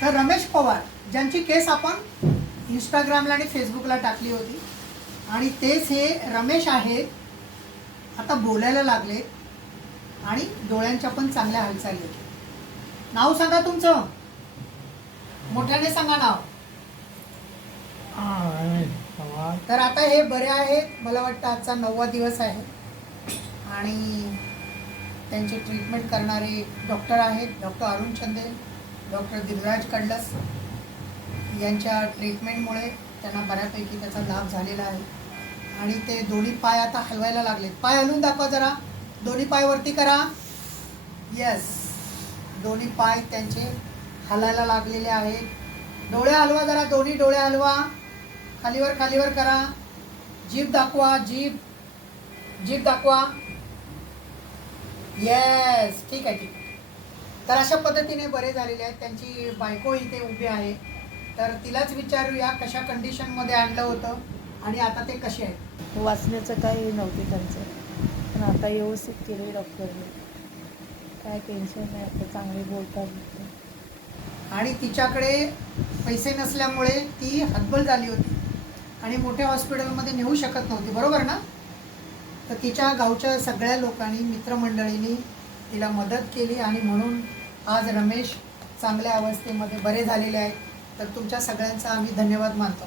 तर रमेश पवार ज्यांची केस आपण इंस्टाग्रामला आणि फेसबुकला टाकली होती. आणि तेच हे रमेश आहेत आता बोलायला लागले आणि डोळ्यांच्या पण चांगल्या हालचाली होत्या. नाव सांगा तुमचं. मोठ्याने सांगा नाव. तर आता हे बरे आहेत मला वाटतं आजचा नववा दिवस आहे. आणि त्यांची ट्रीटमेंट करणारे डॉक्टर आहेत डॉक्टर अरुण चंदेल. डॉक्टर गिरिराज कडलस यांच्या ट्रीटमेंटमुळे त्यांना बऱ्यापैकी त्याचा लाभ झालेला आहे. आणि ते दोन्ही पाय आता हलवायला लागलेत. पाय हलवून दाखवा जरा. दोन्ही पाय वरती करा. येस दोन्ही पाय त्यांचे हलायला लागलेले आहेत. डोळे हलवा जरा. दोन्ही डोळे हलवा. खालीवर खालीवर करा. जीभ दाखवा. जीभ. जीभ दाखवा. येस ठीक आहे ठीक आहे. तर अशा पद्धतीने बरे झालेले आहेत. त्यांची बायको इथे उभी आहे. तर तिलाच विचारूया कशा कंडिशनमध्ये आणलं होतं आणि आता ते कसे आहेत. वाचण्याचं काही नव्हते त्यांचं. पण आता व्यवस्थित केले डॉक्टरने. काय टेन्शन नाही आता चांगले बोलतात. आणि तिच्याकडे पैसे नसल्यामुळे ती हतबल झाली होती. आणि मोठ्या हॉस्पिटलमध्ये नेऊ शकत नव्हती. बरोबर ना? तर तिच्या गावच्या सगळ्या लोकांनी मित्रमंडळींनी तिला मदत केली आणि म्हणून आज रमेश चांगल्या अवस्थेमध्ये बरे झालेले आहेत. तर तुमच्या सगळ्यांचा आम्ही धन्यवाद मानतो.